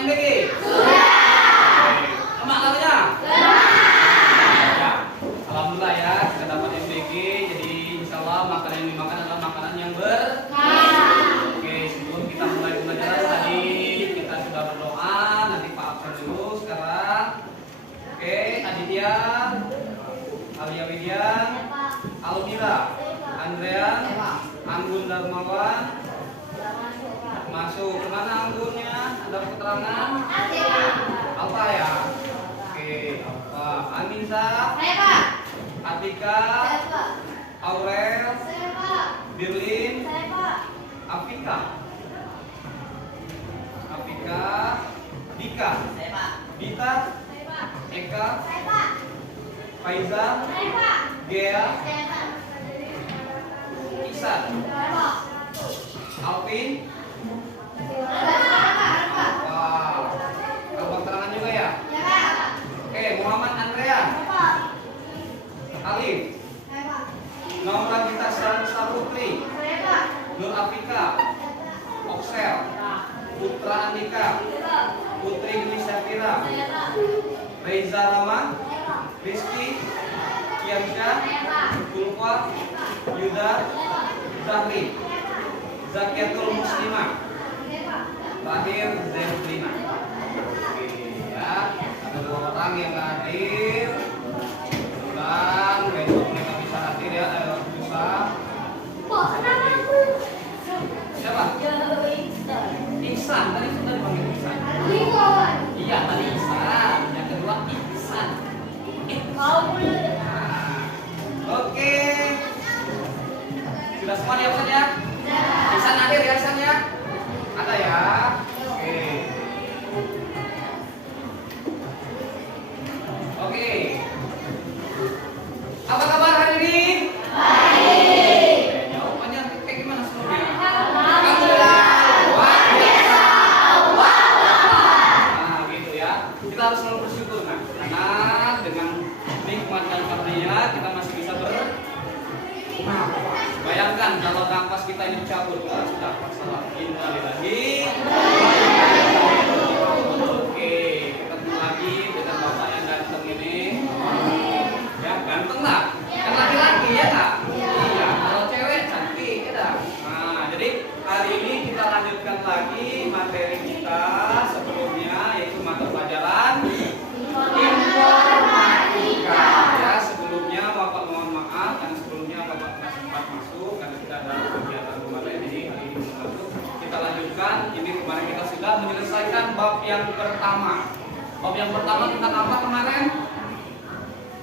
MBG? Sudah. Lemak kalorinya? Ya. Alhamdulillah ya, kita dapat MBG. Jadi insya Allah makanan yang dimakan adalah makanan yang Oke, sebelum kita mulai pembelajaran tadi kita sudah berdoa. Nanti Pak absen dulu sekarang. Oke, Aditya, Alia Widya, Almira, Andrea, Anggun Darmawan. Masuk. Kemana Anggunnya? Ada keterangan? Alfa ya? Oke, Alfa. Anissa, Atika, Aurel, Birlin, Afika, Dika, Dita, Eka, Faiza, Gea, Iksan, Alvin, Abang terangan juga ya? Oke, Muhammad Andrea, Alif, Nomor Gita Sranusta Putri, Nur Afika, Oksel, Putra Andika, Putri Dwi Syafira, Reza Rama, Rizky, Kiamsyah, Kulfa, Yuda, Zahri, Zakiatul Muslimah, terakhir Zenfrina. Oke ya, ada 2 orang yang hadir. Dan besok mereka bisa hadir ya, bisa. Siapa? Iksan, tadi sudah dipanggil Iksan. Iya, tadi Iksan. Yang kedua Iksan. Oke. Sudah semua diabsen ya? Iksan hadir ya, Iksan ya? Ada ya? Oke. Oke. Apa kabar hari ini? Baik. Jawabannya kayak gimana seluruhnya? Alhamdulillah. Luar biasa. Nah, gitu ya. Kita harus selalu bersyukur kan? Karena dengan nikmat dan karunia kita masih bisa bayangkan kalau nafas kita ini cabut, sudah masalah. Innalillahi. Oke, ketemu lagi dengan bapak yang ganteng ini. Ya, ganteng lah. Kan laki-laki ya kak? Iya, kalau cewek cantik ya dah. Nah, jadi hari ini kita lanjutkan lagi materi kita sebelumnya, yaitu mata pelajaran informatika. Ya, sebelumnya bapak mohon maaf karena sebelumnya bapak tidak sempat masuk karena kita ada kegiatan kemarin ini. Hari ini belum masuk. Kita lanjutkan. Ini kemarin kita sudah menyelesaikan bab yang pertama. Bab yang pertama tentang apa kemarin?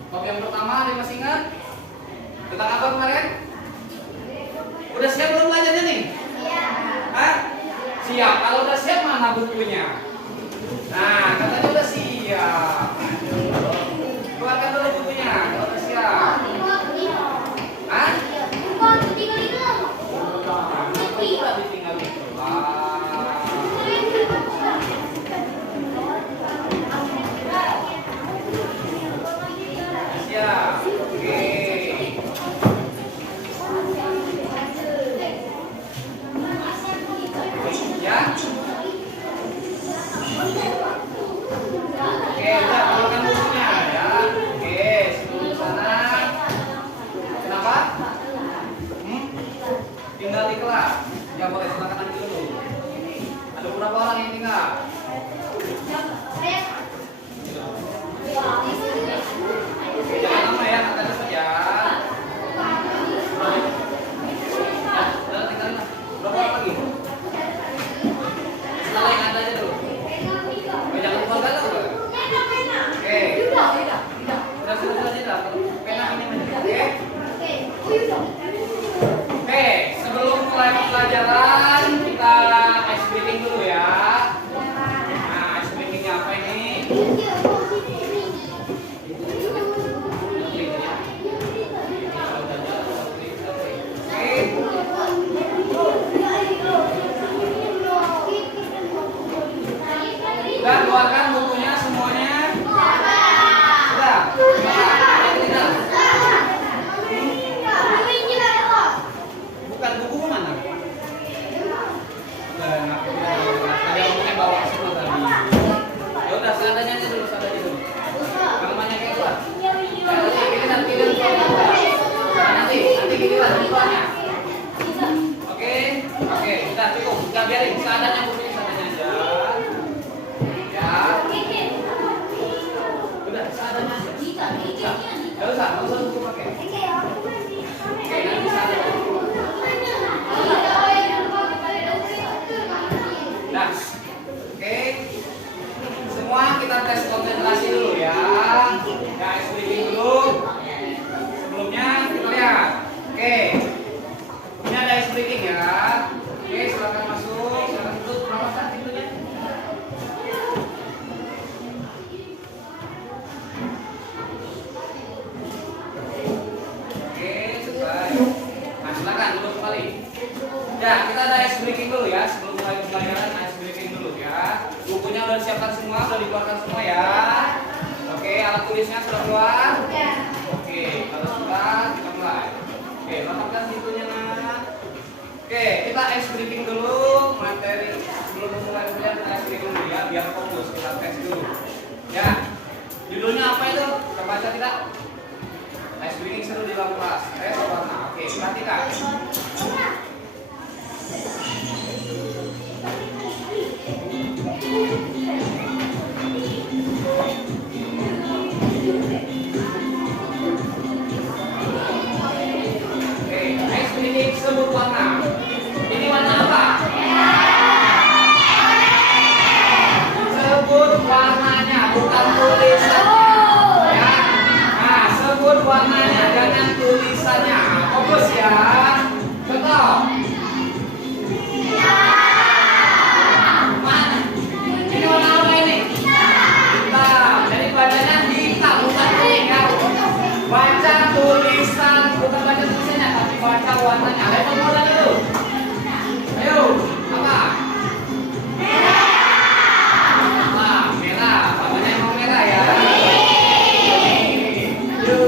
Bab yang pertama ada yang masih ingat? Tentang apa kemarin? Udah siap belum belajarnya nih? Hah? Siap. Kalau udah siap mana bukunya? Nah, katanya udah siap. Keluarkan dulu bukunya kalau udah siap. Hah? Udah ditinggal itu. Siap. Oke. Ya. Oke, udah keluarkan bukunya ya. Oke, sebelum sana. Kenapa? Tinggal di kelas. Ya boleh silakan ambil dulu. Ada berapa orang yang tinggal? Jangan lama ya, angkat saja. Tinggal berapa orang lagi? Setelah yang ada aja dulu. Jangan lupa galau. Oke. Sudah aja. Pena ini oke. Oke, sebelum mulai pelajaran kita ice breaking dulu ya. Nah, ice breakingnya apa ini? Sudah keluarkan bukunya semuanya? Sudah? Bukan buku mana? Ada mungkin bawa semua tadi. bukunya udah disiapkan semua, udah dikeluarkan semua ya. Oke, alat tulisnya sudah keluar. Oke, kalau sudah kita mulai. Oke, rapatkan bukunya nak. Oke, kita ice breathing dulu materi sebelum mulai kuliah, kita ice breathing dulu ya, biar fokus kita tes dulu. Ya, judulnya apa itu? Kita baca tidak? Ice breathing seru di dalam kelas. Tes warna. Oke, perhatikan. Sebut warna. Ini warna apa? Sebut warnanya, bukan tulisannya. Ya. Nah, sebut warnanya, jangan tulisannya. Fokus ya. Contoh. Mana? Ini warna apa ini? Hitam. Jadi bacanya hitam, bukan kuning ya. Baca tulisan, bukan baca tulisannya, tapi baca warnanya. Level warna dulu. Ayo, apa? Merah. Nah, merah. Warnanya emang merah ya. Ayo.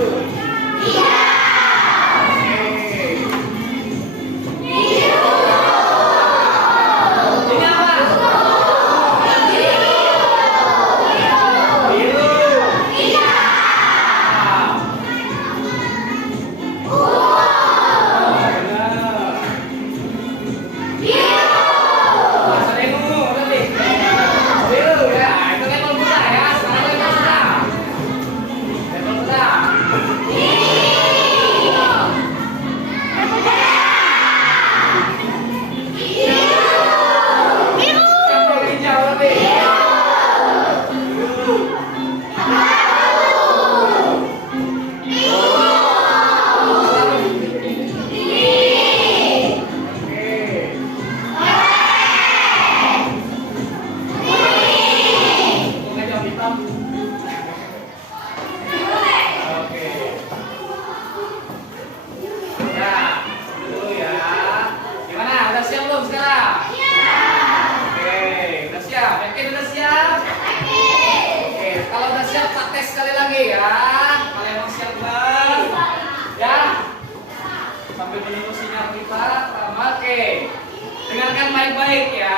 Dengarkan baik-baik ya.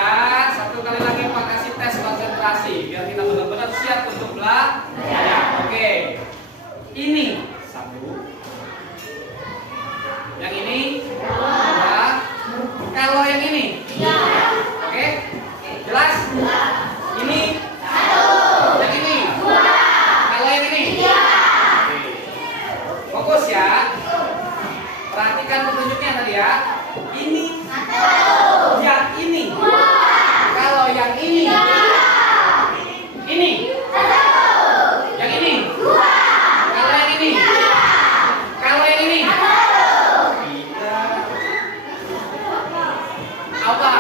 Satu kali lagi Pak kasih tes konsentrasi biar kita benar-benar siap untuk belajar. Oke. Ini satu. Yang ini dua. Kalau yang ini tiga. Oke. Jelas? Ini satu. Yang ini dua. Kalau yang ini tiga. Oke. Fokus ya. Perhatikan petunjuknya tadi ya. Ini satu. Yang ini dua. Kalau yang ini ini satu. Yang ini dua. Kalau yang ini kalau yang ini tiga. Apa?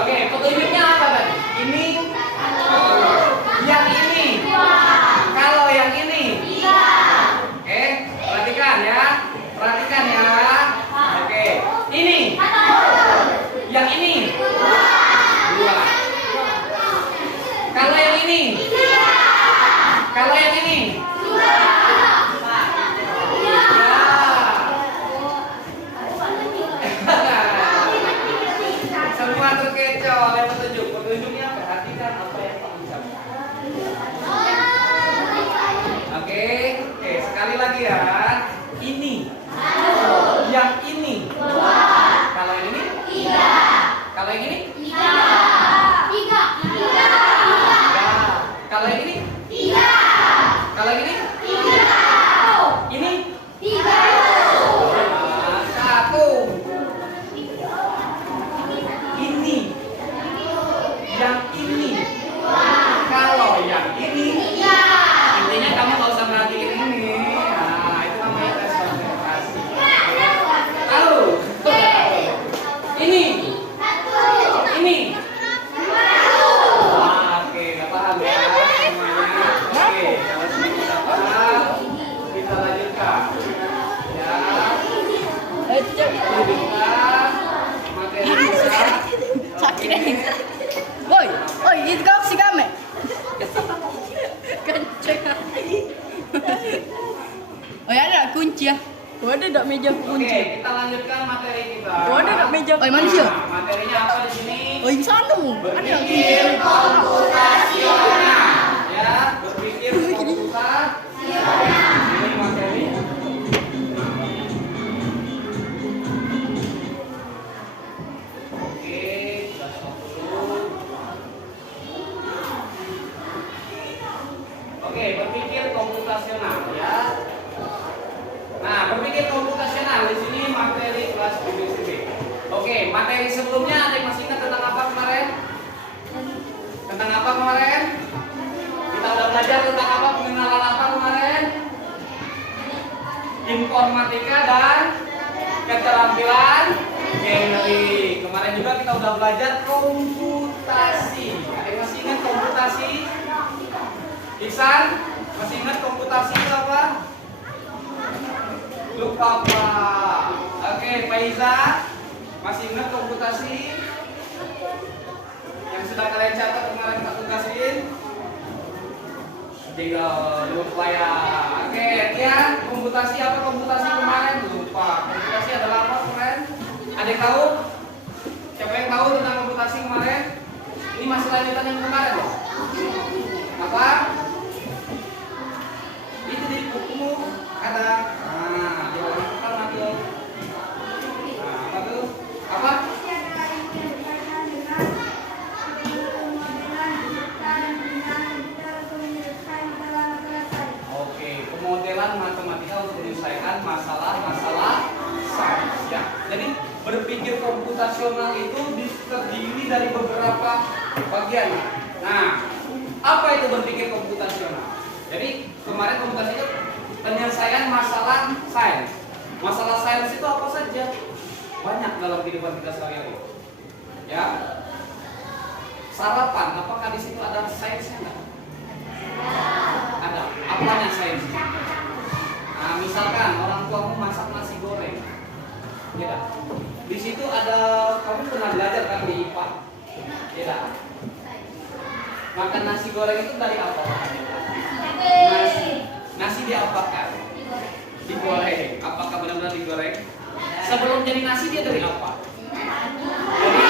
Oke, petunjuknya apa tadi? Ini yang ini kalau yang ini tiga. Oke, perhatikan ya. Perhatikan ya. Oke, ini yang ini dua. Kalau yang ini kalau yang ini semua terkecoh oleh petunjuk. Petunjuknya perhatikan apa yang Pak ucapkan. Oke, sekali lagi ya. Ini yang ini kalau yang ini tiga. Kalau yang ini tiga. Kalau yang ini tiga. Kalau yang ini tiga. Ini tiga. Satu. Ini yang ini kalau yang ini tiga. Intinya kamu nggak usah merhatiin ini. Nah, itu namanya tes konsentrasi. Lalu ini meja kunci. Oke, kita lanjutkan materi kita. Oh, ada nggak meja? Oh, mana sih? Nah, materinya apa di sini? Oh, yang sana. Berpikir komputasional. Ya, berpikir komputasional. Ini materi. Oke, kita stop dulu. Oke, berpikir komputasional ya. Nah, berpikir komputasional di sini materi kelas BPCB. Oke, materi sebelumnya ada yang masih ingat tentang apa kemarin? Tentang apa kemarin? Kita udah belajar tentang apa, pengenalan apa kemarin? Informatika dan keterampilan generik. Kemarin juga kita udah belajar komputasi. Ada yang masih ingat komputasi? Iksan, masih ingat komputasi itu apa? Lupa Pak. Oke, Faiza, masih ingat komputasi? Yang sudah kalian catat kemarin tak tugasin? Tinggal lupa ya. Oke, Tian, komputasi apa komputasi kemarin? Lupa. Komputasi adalah apa kemarin? Ada yang tahu? Siapa yang tahu tentang komputasi kemarin? Ini masih lanjutan yang kemarin loh. Apa? Itu di bukumu ada. Nah, dilanjutkan lagi. Nah, apa tuh? Apa? Oke, pemodelan matematika untuk menyelesaikan masalah-masalah sains ya. Jadi berpikir komputasional itu terdiri dari beberapa bagian. Nah, apa itu berpikir komputasional? Jadi kemarin komputasi itu penyelesaian masalah sains. Masalah sains itu apa saja? Banyak dalam kehidupan kita sehari-hari. Ya. Sarapan, apakah di situ ada sainsnya enggak? Ada. Apanya sains? Nah, misalkan orang tuamu masak nasi goreng. Tidak. Di situ ada, kamu pernah belajar kan di IPA? Tidak. Makan nasi goreng itu dari apa? Nasi diapakan? Digoreng. Apakah benar-benar digoreng? Sebelum jadi nasi dia dari apa? Dari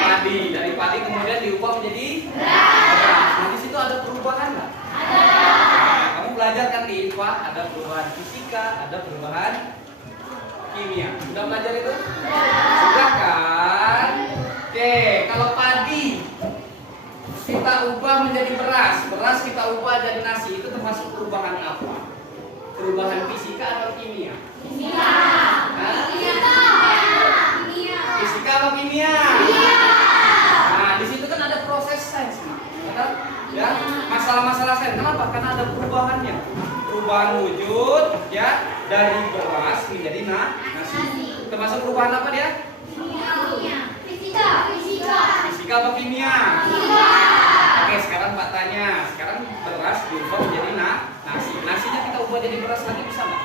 padi. Dari padi kemudian diubah menjadi beras. Nah, di situ ada perubahan nggak? Ada. Nah, kamu belajar kan di IPA ada perubahan fisika, ada perubahan kimia. Sudah belajar itu? Sudah kan? Oke, kalau padi kita ubah menjadi beras, beras kita ubah jadi nasi, itu termasuk perubahan apa? Perubahan fisika atau kimia? Kimia. Fisika apa kimia? Kimia. Nah, di situ kan ada proses sains, betul? Ya, masalah-masalah sains. Kenapa? Karena ada perubahannya, perubahan wujud, ya, dari beras menjadi nasi. Termasuk perubahan apa dia? Kimia. Fisika apa kimia? Kimia. Oke, sekarang Pak tanya, sekarang beras diubah menjadi nasi. Nasinya kita ubah jadi beras lagi bisa nggak?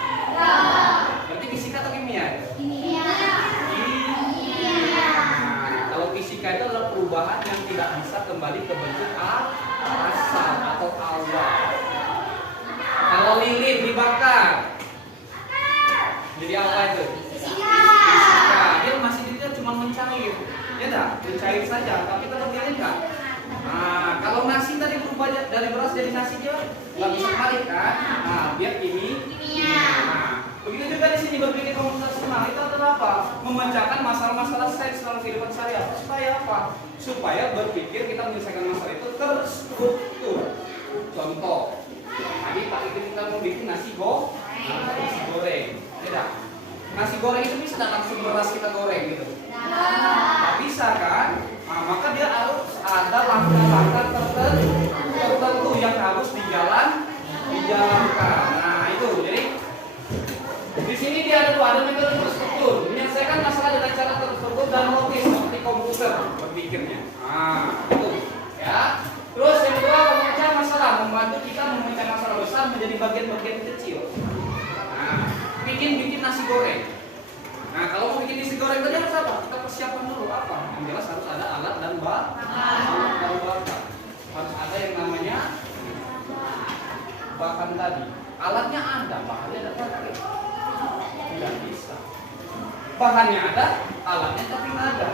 Berarti fisika atau kimia? Kimia. Kalau fisika itu adalah perubahan yang tidak bisa kembali ke bentuk asal atau awal. Kalau lilin dibakar, jadi apa itu? Fisika. Dia masih dia cuma mencair, ya dah, mencair saja, tapi tetap lilin nggak? Nah, kalau nasi tadi berubah dari beras jadi nasi dia nggak bisa balik kan? Nah, biar kimia. Nah, begitu juga di sini berpikir komputasional itu adalah apa? Memecahkan masalah-masalah sains dalam kehidupan sehari-hari. Supaya apa? Supaya berpikir kita menyelesaikan masalah itu terstruktur. Contoh, tadi Pak itu kita mau bikin nasi goreng, tidak? Nasi goreng itu bisa nggak langsung beras kita goreng gitu? Nggak bisa kan? Nah, maka dia harus ada langkah-langkah tertentu yang harus dijalankan. Nah, itu. Jadi di sini dia ada metode terstruktur, menyelesaikan masalah dengan cara terstruktur dan logis seperti komputer berpikirnya. Nah, itu. Ya. Terus yang kedua, memecah masalah, membantu kita memecah masalah besar menjadi bagian-bagian kecil. Nah, bikin nasi goreng. Nah, kalau mau bikin nasi goreng tadi harus apa? Kita persiapan dulu apa? Yang jelas harus ada alat dan bahan. Harus ada yang namanya bahan tadi. Alatnya ada, bahannya ada pakai. Tidak bisa. Bahannya ada, alatnya tapi nggak ada.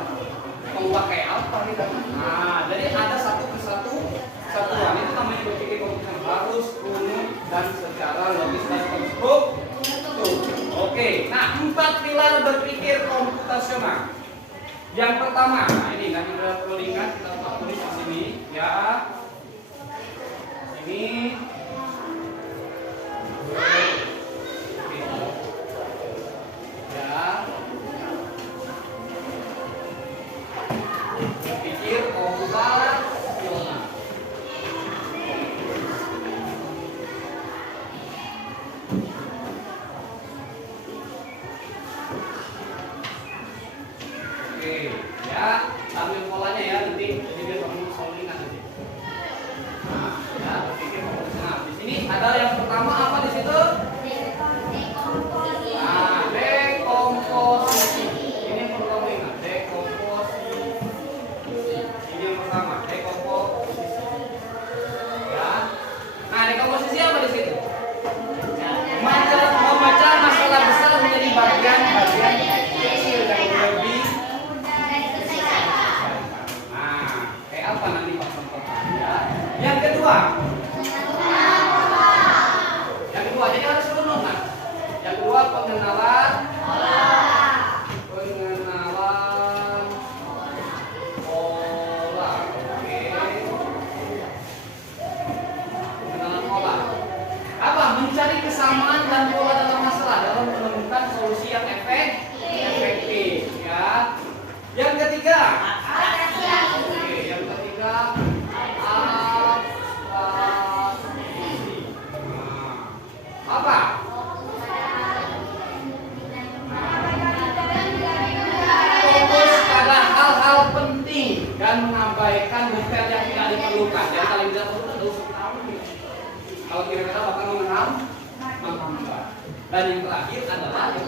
Mau pakai apa kita? Nah, jadi ada satu persatu satuan itu namanya berpikir komputasional, harus runut dan secara logis dan terstruktur. Oke, nah 4 pilar berpikir komputasional. Yang pertama, nah ini nanti kita perlu ingat, kita tulis di sini ya. Ini ya. Berpikir komputasional. Oke, ya, ambil polanya ya nanti, jadi biar kamu selalu ingat nanti. Nah, ya, berpikir komputasional. Di sini ada yang pertama apa di situ? Nah, dekomposisi. Ini yang perlu kamu ingat, dekomposisi. Ini yang pertama, dekomposisi. Ya. Nah, dekomposisi apa di situ? Memecah masalah besar menjadi bagian-bagian kecil yang lebih. Nah, kayak apa nanti Pak contohnya? Yang kedua. Yang kedua, jadi harus runut. Nah, yang kedua pengenalan. Pengenalan pola. Oke. Pengenalan pola. Apa? Mencari kesamaan dan pola dalam masalah dalam menemukan solusi yang efektif. Ya. Yang ketiga. Oke, yang ketiga abstraksi. Nah, apa? Fokus pada hal-hal penting dan mengabaikan detail yang tidak diperlukan. Yang paling tidak perlu adalah tahu. Kalau kira-kira bakal menghambat. Dan yang terakhir adalah yang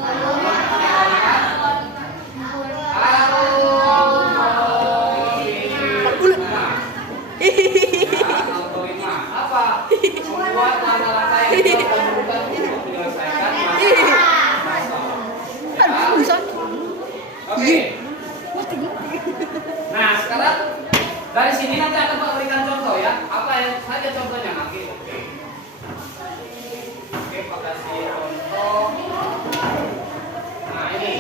algoritma. Apa? Membuat langkah-langkah yang dilakukan untuk menyelesaikan masalah. Oke. Nah, sekarang dari sini nanti akan Pak berikan contoh ya. Apa yang saja contohnya nanti? Oke. Oke, Pak kasih contoh. Nah, ini.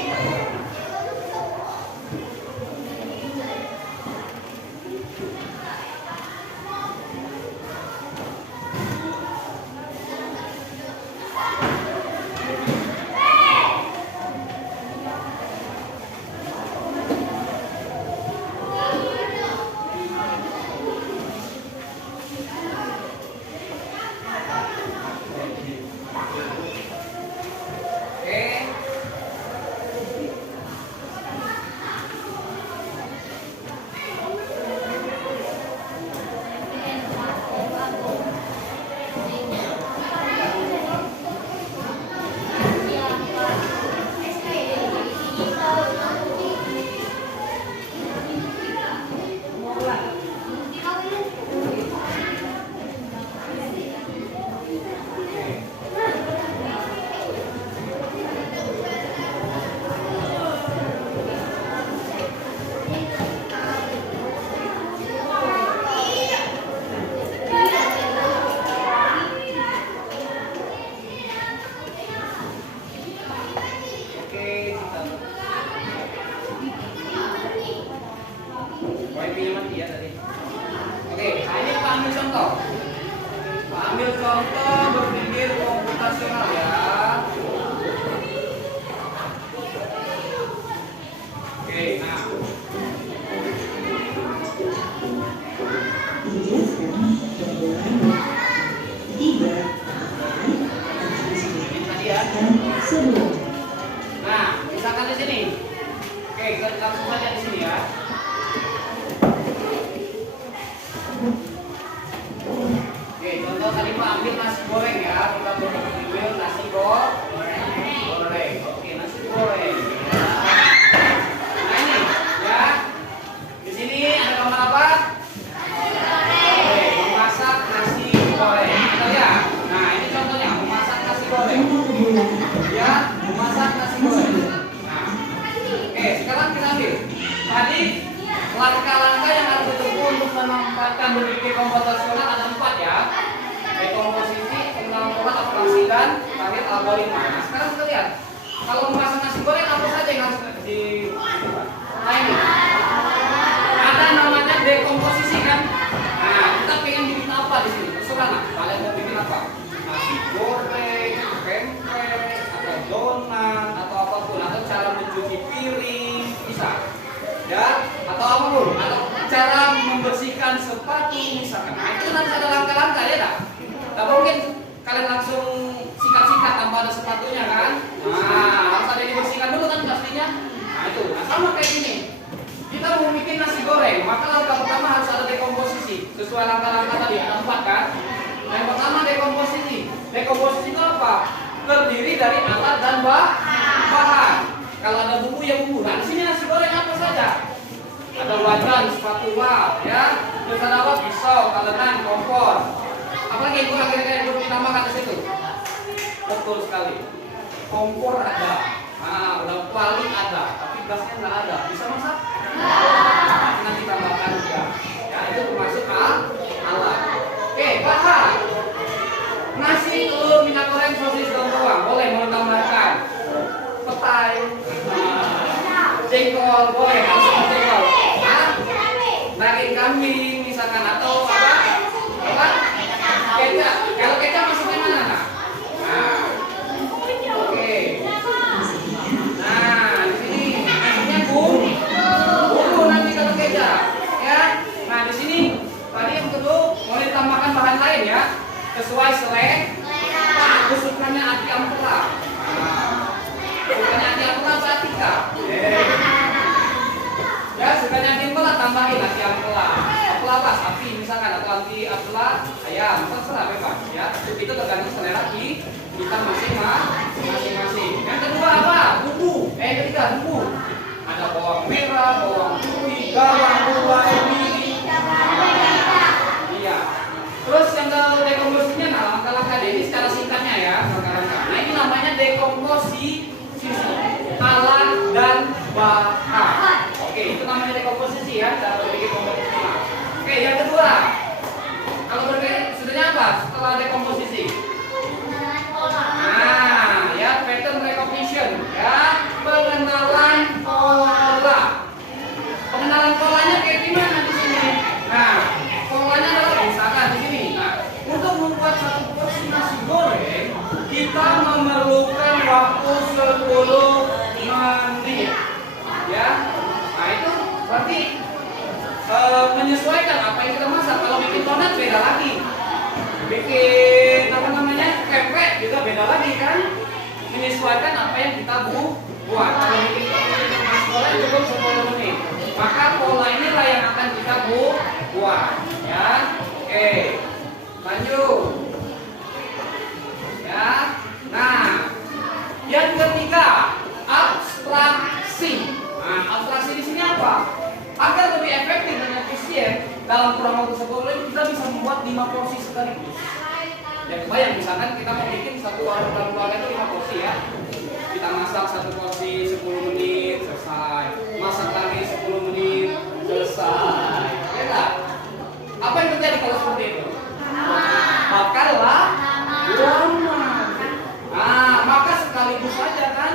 Ambil contoh berpikir komputasional ya. Oke, nah. Tadi ya. Nah, misalkan di sini. Oke, langsung saja di sini ya. Oke, contoh tadi Pak ambil nasi goreng ya. Kita ambil nasi langkah-langkah yang harus ditempuh untuk menempatkan berpikir komputasional ada 4 ya. Dekomposisi, pengenalan pola, abstraksi, dan terakhir algoritma. Nah, sekarang kita lihat. Kalau memasak nasi goreng apa saja yang harus di nah ini. Ada namanya dekomposisi kan? Nah, kita pengen bikin apa di sini? Terserah lah. Kalian mau bikin apa? Nasi goreng, pempek, atau donat, atau apapun, atau cara mencuci piring, bisa. Ya, atau apapun, atau cara membersihkan sepatu misalkan. Nah, itu nanti ada langkah-langkah ya tak? Tak mungkin kalian langsung sikat-sikat tanpa ada sepatunya kan? Nah, harus ada yang dibersihkan dulu kan pastinya. Nah itu, nah sama kayak gini. Kita mau bikin nasi goreng, maka langkah pertama harus ada dekomposisi. Sesuai langkah-langkah tadi, ada 4 kan? Nah, yang pertama dekomposisi. Dekomposisi itu apa? Terdiri dari alat dan bahan. Kalau ada bumbu ya bumbu. Nah, di sini nasi goreng apa saja? Ada wajan, spatula, ya. Terus ada apa? Pisau, talenan, kompor. Apalagi yang kurang kira-kira yang perlu ditambahkan di situ? Betul sekali. Kompor ada. Nah, udah kuali ada, tapi gasnya nggak ada. Bisa masak? Nanti tambahkan juga. Ya, itu termasuk alat. Oke, bahan. Nasi, telur, minyak goreng, sosis, daun bawang. Boleh mau ditambahkan. Petai, jengkol, boleh langsung jengkol. Daging kambing misalkan atau apa? Kecap. Kalau kecap masuknya mana? Nah, oke. Nah, di sini masuknya bumbu nanti kalau kecap, ya. Nah, di sini tadi yang kedua mau ditambahkan bahan lain ya, sesuai selera. Kesukaannya Ati Ampera. Sukanya Ati Ampera apa Atika? Ya, sukanya Ati Ampera tambahin Ati Ampera. Ampela apa? Sapi misalkan atau Ati Ampera ayam, terserah bebas ya. Itu tergantung selera kita masing-masing. Yang kedua apa? Bumbu. Yang ketiga bumbu. Ada bawang merah, bawang putih, bawang gula, iya. Terus yang dekomposisinya, nah langkah-langkah ini secara singkatnya ya, langkah-langkah. Nah ini namanya dekomposisi alat dan bahan. Oke, itu namanya dekomposisi ya, cara berpikir komputasional. Oke, yang kedua, kalau berpikir sudahnya apa? Setelah dekomposisi, nah ya pattern recognition ya, pengenalan pola. Pengenalan polanya kayak gimana di sini? Nah, polanya adalah misalkan di sini. Nah, untuk membuat satu porsi nasi goreng, kita memerlukan waktu 10 menit. Ya. Nah, itu berarti menyesuaikan apa yang kita masak. Kalau bikin donat beda lagi. Bikin apa namanya? Pempek juga beda lagi kan? Menyesuaikan apa yang kita buat. Kalau bikin nasi goreng cukup 10 menit. Maka pola inilah yang akan kita buat, ya. Oke, lanjut, ya. Nah, yang ketiga abstraksi. Nah, abstraksi di sini apa? Agar lebih efektif dan efisien dalam kurang waktu 10 menit kita bisa membuat 5 porsi sekaligus. Ya, kebayang misalkan kita mau bikin satu warung dalam keluarga itu 5 porsi ya. Kita masak 1 porsi 10 menit selesai. Masak lagi 10 menit selesai. Ya tak? Apa yang terjadi kalau seperti itu? Bakallah lama. Nah, maka sekaligus saja kan.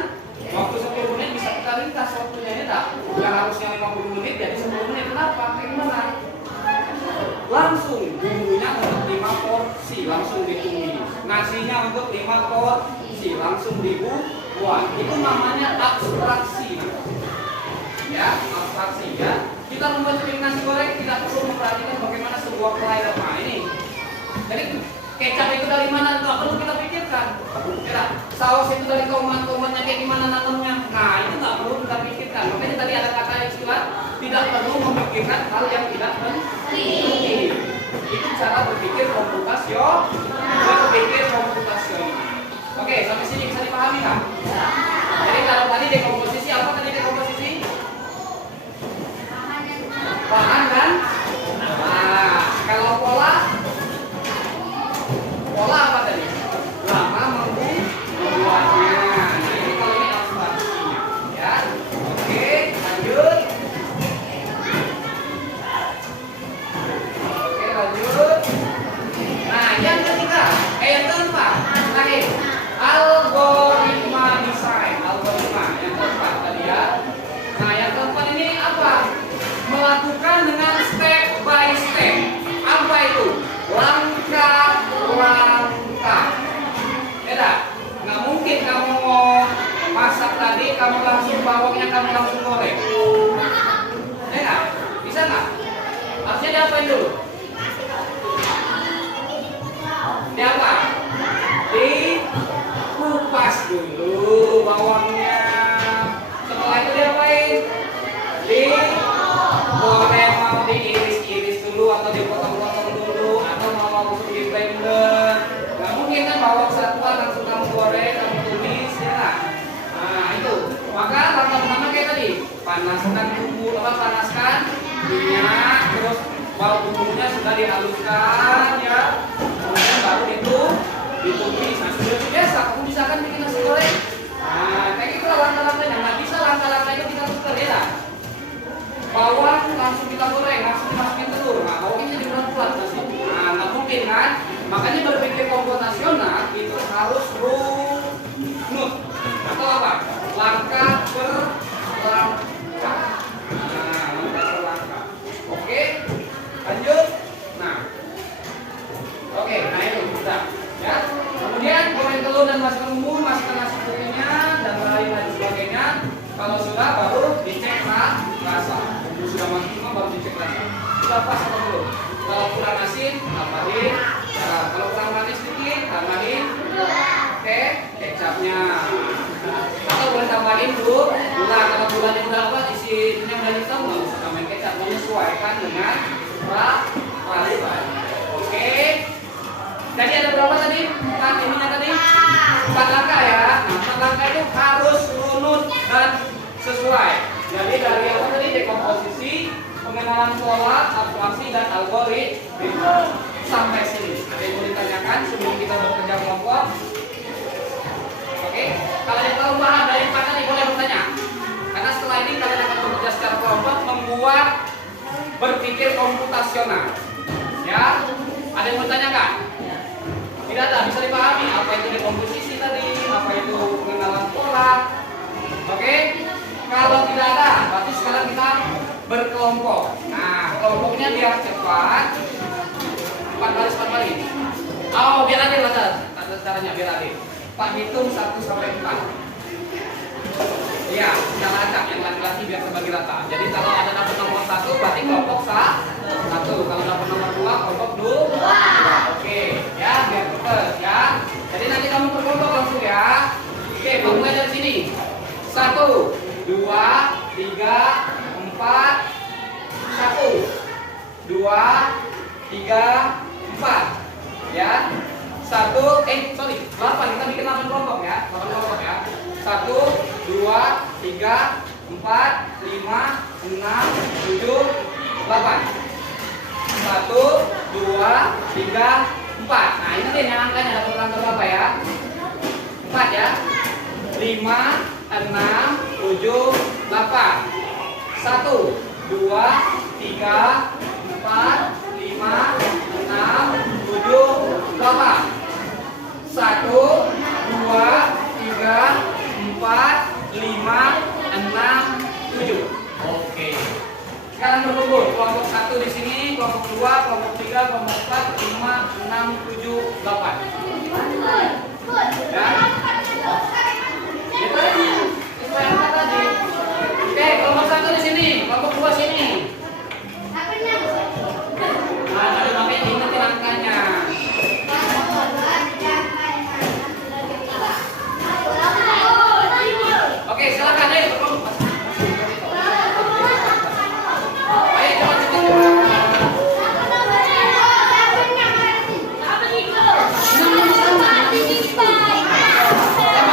Waktu 10 menit bisa kita ringkas waktunya ya tak? Yang harusnya 50 menit jadi 10 menit. Kenapa? Kayak gimana? Langsung bumbunya untuk 5 porsi langsung ditumis. Nasinya untuk 5 porsi langsung dibuat. Itu namanya abstraksi. Ya, abstraksi ya. Kita membuat piring nasi goreng tidak perlu memperhatikan bagaimana sebuah kelai apa ini. Jadi kecap itu dari mana nggak perlu kita pikirkan. Ya, saus itu dari tomat-tomatnya kayak gimana nanamnya. Nah, itu nggak perlu kita pikirkan. Makanya tadi ada kata istilah tidak perlu memikirkan hal yang tidak penting. Itu cara berpikir komputasional. Oke, sampai sini bisa dipahami kan? Jadi kalau tadi dekomposisi apa tadi dekomposisi? Bahan kan? Nah, kalau pola apa tadi? Lama membuatnya. Nah, ini kalau ini abstraksinya, ya. Oke, lanjut. diapain dulu? Di apa? Dikupas dulu bawangnya. Setelah itu diapain? Digoreng, mau diiris-iris dulu atau dipotong-potong dulu atau mau langsung di blender. Nggak mungkin kan bawang satuan langsung kamu goreng, kamu tumis ya nggak? Nah itu. Maka langkah pertama kayak tadi, panaskan minyak, terus bumbunya sudah dihaluskan ya. Kemudian baru itu ditumis. Nah sudah biasa, kamu bisa kan bikin nasi goreng. Nah kayak gitu langkah-langkahnya. Nggak bisa langkah-langkahnya kita tukar ya. Bawang langsung kita goreng, langsung dimasukin telur. Nah bawangnya jadi pelan-pelan nasi. Nah nggak mungkin kan? Makanya berpikir komponasional itu harus runut atau apa? Langkah per langkah. Nah langkah per langkah. Oke, lanjut. Nah, oke, nah itu sudah. Ya. Kemudian goreng telur dan masukkan bumbu, masukkan nasi putihnya dan lain sebagainya. Kalau sudah baru dicek rasa. Bumbu sudah masuk semua baru dicek rasa. Sudah pas atau belum? Kalau kurang asin, tambahin. Nah, kalau kurang manis sedikit, tambahin. Oke, kecapnya. Atau boleh tambahin dulu. Gula, kalau gulanya udah apa? Isinya udah hitam, nggak usah tambahin kecap. Menyesuaikan dengan rasa. Oke. Jadi ada berapa tadi? Ininya tadi 4 langkah ya. Nah, 4 langkah itu harus runut dan sesuai. Jadi dari apa tadi? Dekomposisi, pengenalan pola, abstraksi dan algoritma. Sampai sini. Ada yang mau ditanyakan sebelum kita bekerja kelompok? Oke. Kalau yang belum paham dari yang tadi boleh bertanya. Karena setelah ini kalian akan bekerja secara kelompok membuat berpikir komputasional. Ya. Ada yang bertanya nggak? Tidak ada, bisa dipahami apa itu dekomposisi tadi, apa itu pengenalan pola. Oke? Kalau tidak ada, berarti sekarang kita berkelompok. Nah, kelompoknya biar cepat. 4 baris. Oh, biar adil lah caranya, biar adil. Pak hitung 1 sampai 4. Iya, kita acak yang laki-laki biar terbagi rata. Jadi kalau ada dapat nomor 1 berarti kelompok 1. Kalau dapat nomor 2 kelompok 2. Oke, ya biar cepet ya. Jadi nanti kamu berkelompok langsung ya. Oke, mulai dari sini. 1, 2, 3, 4. 1, 2, 3, 4. Ya. 8 kita bikin 8 kelompok ya. 8 kelompok ya. 1, 2, 3, 4, 5, 6, 7, 8. 1, 2, 3, 4. Nah ini deh yang angkanya dapat angka berapa ya? 4 ya. 5, 6, 7, 8. 1, 2, 3, 4, 5, 6, 7, 8. 1, 2, 3, 4, 5, 6, 7. Oke. Sekarang berkumpul. Kelompok 1 di sini, kelompok 2, kelompok 3, kelompok 4, 5, 6, 7, 8. Ya. Itu sesuai angka tadi. Oke, kelompok 1 di sini, kelompok 2 sini. Nah, tadi makanya ingetin angkanya. Oke, silakan ayo berkelompok. Ayo cepat. Siapa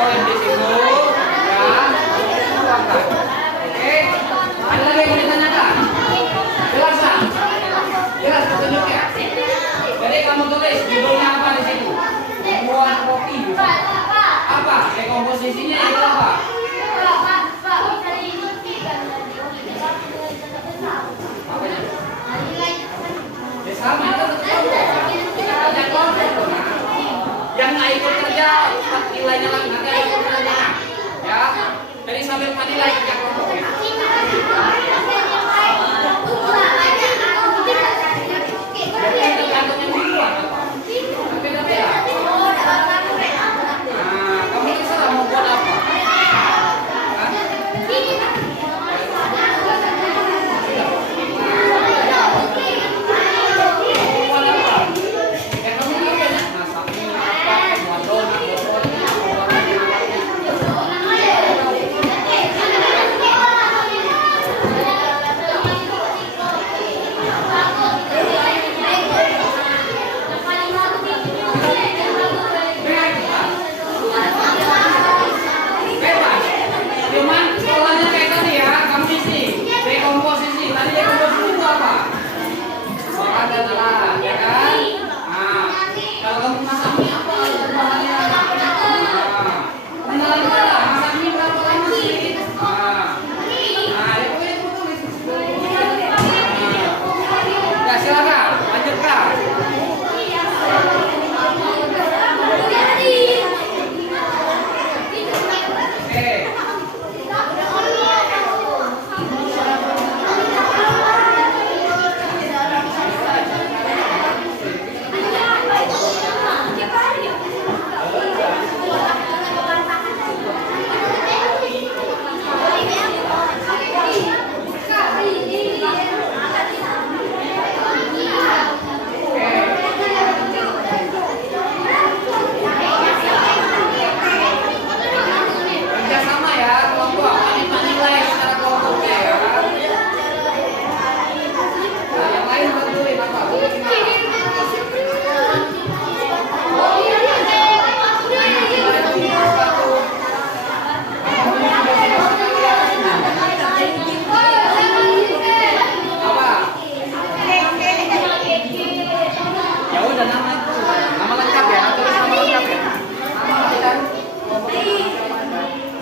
poin di situ ya. Tuangkan. Oke. Ada lagi yang mau ditanyakan? Jelas tak? Jelas petunjuknya? Jadi kamu tulis judulnya apa di situ? Tumbuhan kopi. Apa? Komposisinya itu apa? Apanya? Ya sama itu yang nggak ikut kerja nilainya lagi nanti ada kelompoknya ya. Jadi sambil menilai kerja kelompoknya. Jadi tergantung yang dibuat apa? Beda-beda. Nah, kamu terserah mau buat apa?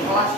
Kelas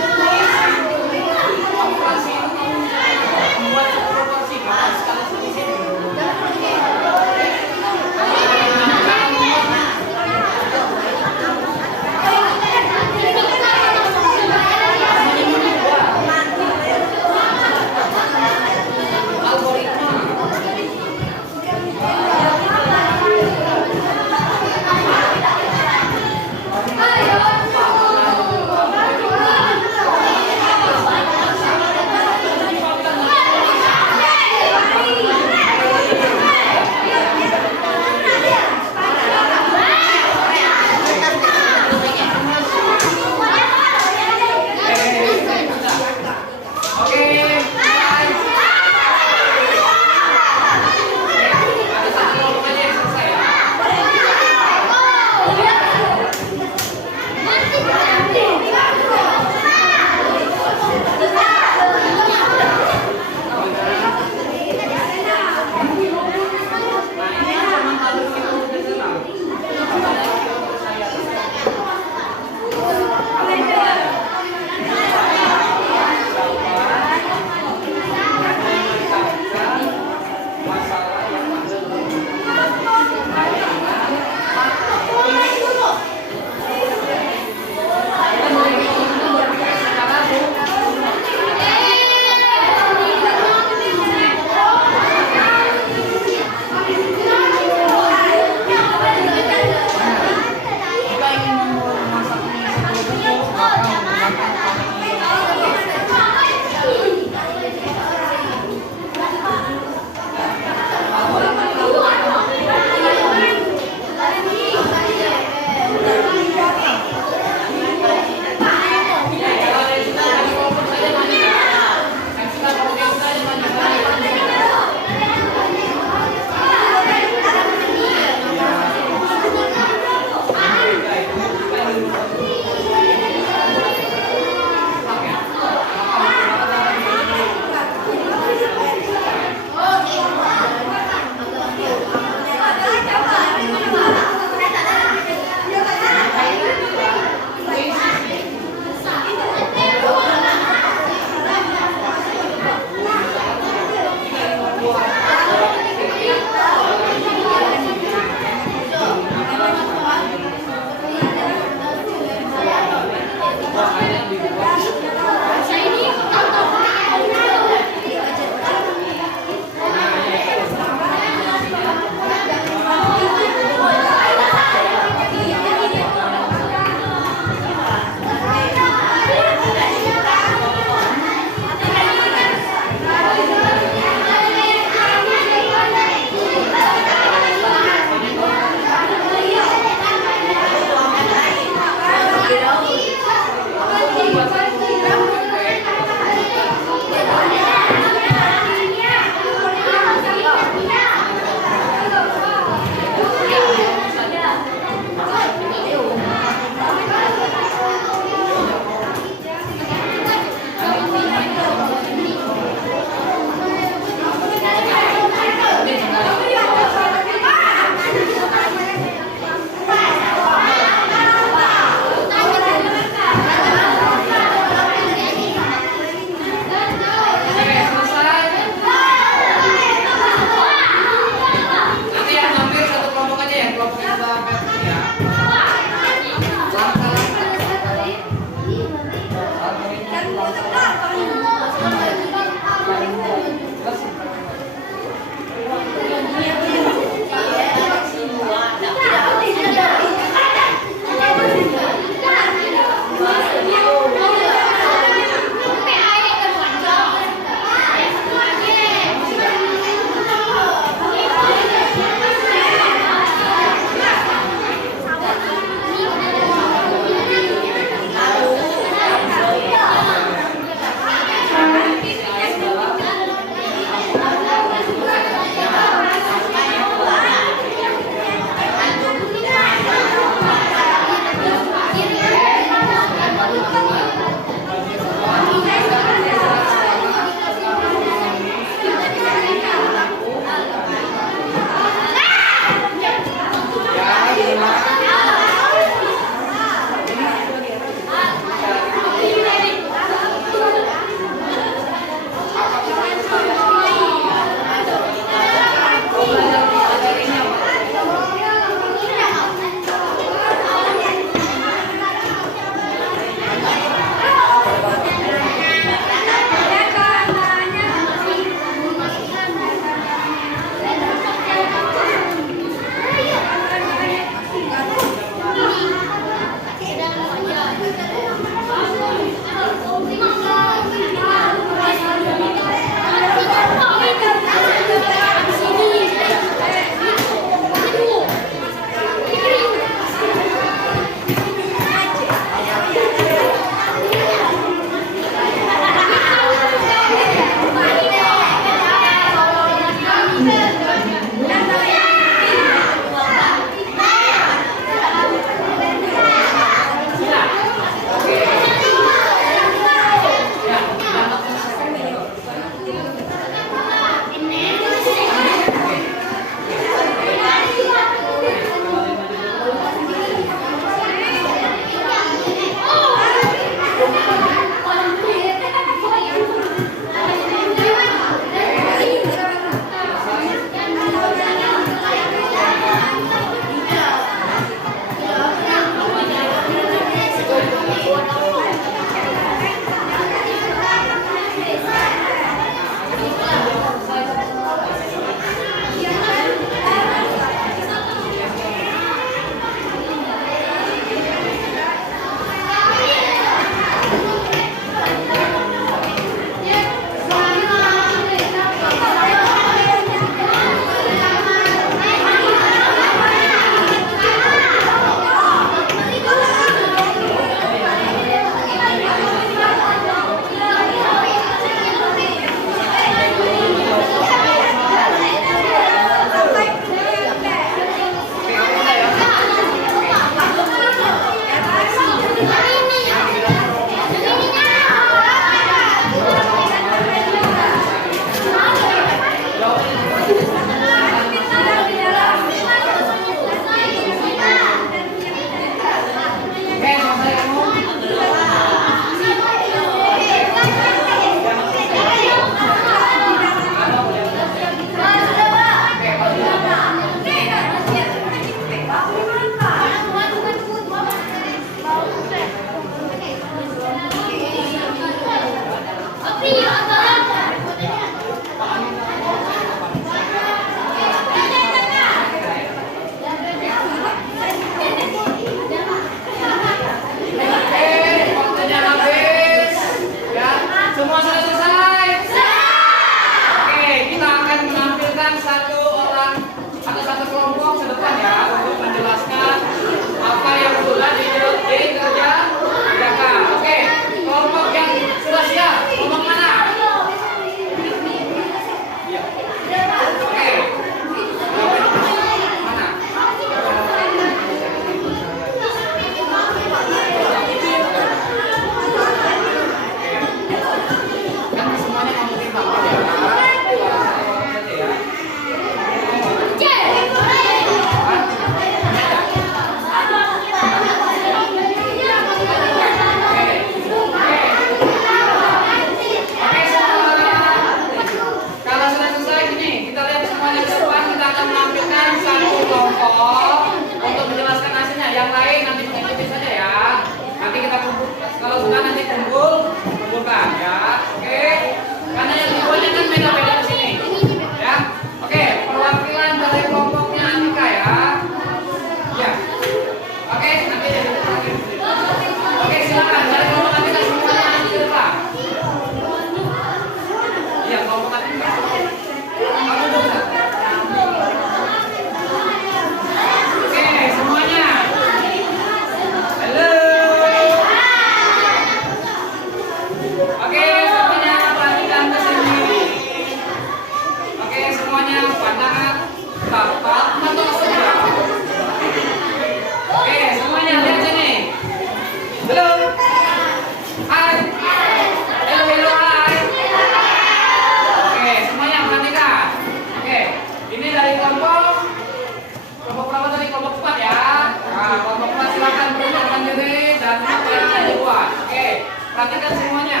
buat. Oke, perhatikan semuanya.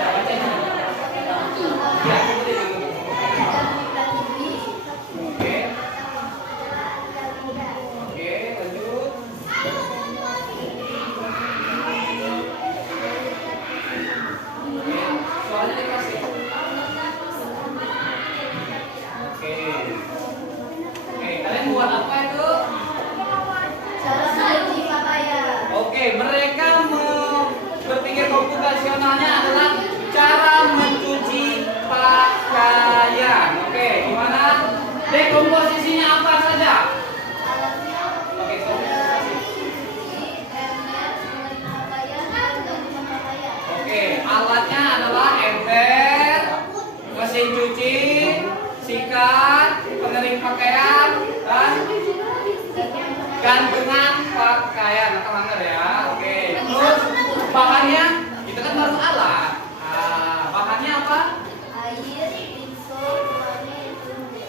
Ya, baca ini. Ya, ikutin. Oke. Oke, lanjut. Oke, soalnya dikasih. Oke. Oke, kalian buat apa itu? Oke, mereka berpikir komputasionalnya adalah cara mencuci pakaian. Oke, gimana? Dekomposisinya apa saja? Oke, Oke, alatnya adalah ember, mesin cuci, sikat, pengering pakaian, dan gantungan pakaian atau hanger ya. Oke. Terus bahannya itu kan baru alat. Bahannya apa?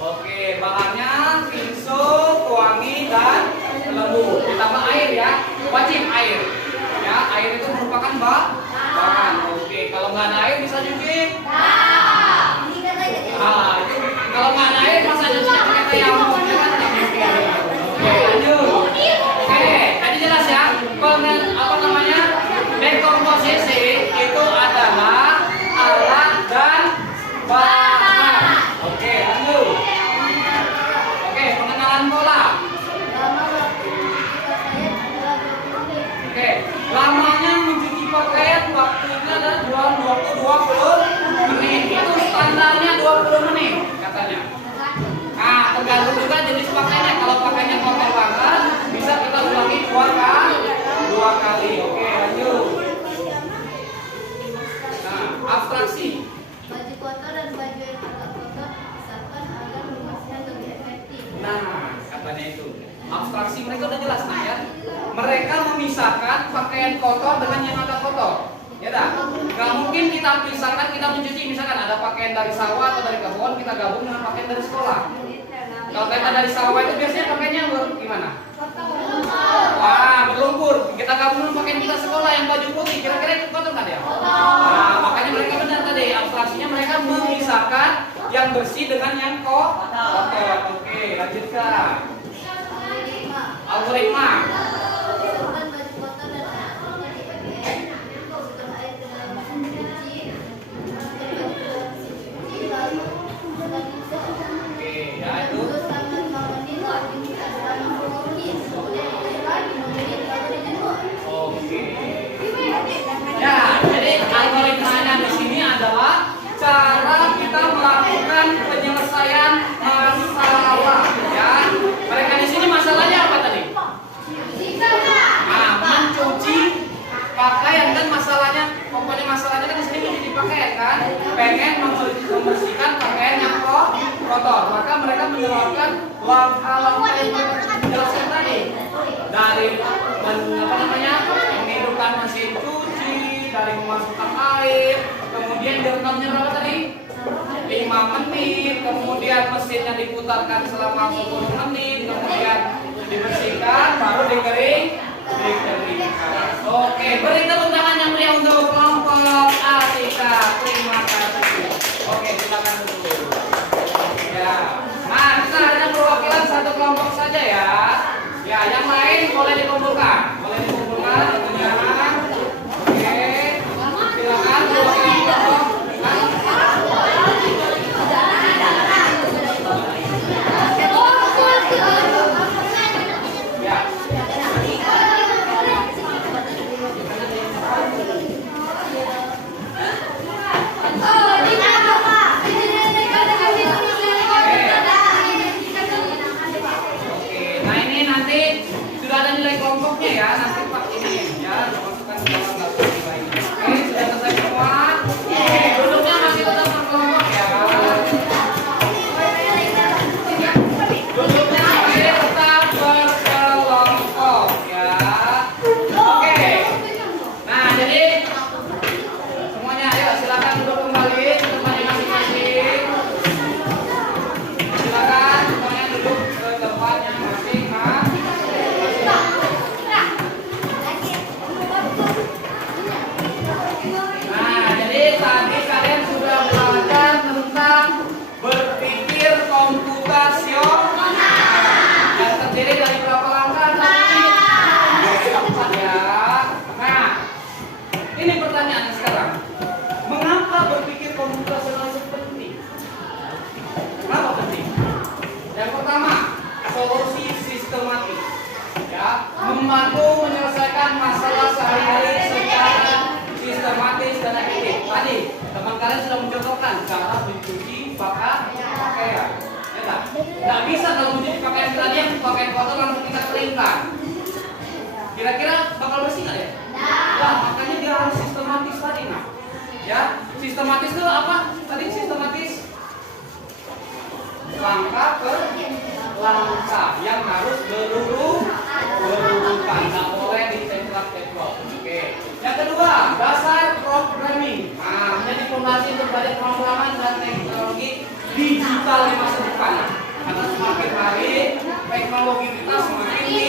Oke, bahannya pinso, pewangi dan lembu. Ditambah air ya. Wajib air. Ya, air itu merupakan bahan. Oke, kalau nggak ada air bisa cuci. Itu kalau nggak ada air masa cucinya pakai tayamum ya kan? Oke, lanjut. Oke, tadi jelas ya. Dekomposisi itu adalah alat dan bahan. Oke, lanjut. Oke, pengenalan pola. Oke, lamanya mencuci pakaian waktunya adalah 20 menit. Itu standarnya 20 menit katanya. Nah, tergantung juga jenis pakaiannya. Kalau pakaiannya kotor banget, bisa kita ulangi dua kali. Oke, lanjut. Nah, abstraksi. Baju kotor dan baju yang agak kotor dipisahkan agar membersihkan lebih efektif. Nah, katanya itu. Abstraksi mereka udah jelas nah ya. Mereka memisahkan pakaian kotor dengan yang agak kotor. Ya dah. Gak mungkin kita pisahkan, kita mencuci misalkan ada pakaian dari sawah atau dari kebun, kita gabung dengan pakaian dari sekolah. Kalau kita dari sawah itu biasanya pakaiannya gimana? Berlumpur. Kita gabung dengan pakaian kita sekolah yang baju putih, kira-kira itu kotor nggak ya? Nah, makanya mereka benar tadi abstraksinya mereka memisahkan yang bersih dengan yang kotor. Oke, lanjutkan. Algoritma. Masukkan baju kotor dan air kotor di ember. Masukkan air ke dalam mesin cuci. Masukkan baju ke dalam mesin cuci. Lalu masukkan pinso. Oke, ya itu. Terus sampai 5 menit lalu dimasukkan melukis. Kemudian dicuci lagi 5 menit lalu dijemur. Oke. Ya, jadi algoritmanya di sini adalah cara kita melakukan penyelesaian masalah. Ya, mereka di sini masalahnya apa tadi? Mencuci pakaian kan masalahnya. Pokoknya masalahnya kan di sini mencuci pakaian kan. Pengen membersihkan pakaian yang kotor. Maka mereka menerapkan langkah-langkah yang mereka jelaskan tadi. Dari menghidupkan mesin cuci, dari memasukkan air, kemudian direkamnya berapa tadi? 5 menit, kemudian mesinnya diputarkan selama 10 menit, kemudian dibersihkan, baru dikeringkan. Oke, beri tepuk tangan yang meriah untuk kelompok Atika. Terima kasih. Oke, silakan dulu. Ya, nah kita hanya perwakilan satu kelompok saja ya. Ya, yang lain boleh dikumpulkan. Tentunya. Oke, silakan perwakilan kelompok. Kelompoknya ya, nanti Pak ini ya, masukkan ke dalam daftar nilai. Oke, sudah selesai semua. Oke, duduknya masih tetap berkelompok ya. Duduknya masih tetap berkelompok ya. Oke. Nah, jadi semuanya ayo silakan duduk kembali ke tempatnya masing-masing. Silakan semuanya duduk ke tempatnya masing-masing. membantu menyelesaikan masalah sehari-hari secara sistematis dan efektif. Tadi teman kalian sudah mencontohkan cara mencuci pakaian. Ya tak? Nggak bisa kalau mencuci pakaian tadi yang pakaian kotor langsung kita keringkan. Kira-kira bakal bersih nggak ya? Nah, makanya dia harus sistematis tadi, nah. Ya, sistematis itu apa? Tadi sistematis langkah per langkah yang harus berurutan, nggak boleh dicemplak-cemplok. Oke. Yang kedua, dasar programming. Nah, menjadi fondasi untuk belajar pemrograman dan teknologi digital di masa depan. Karena semakin hari teknologi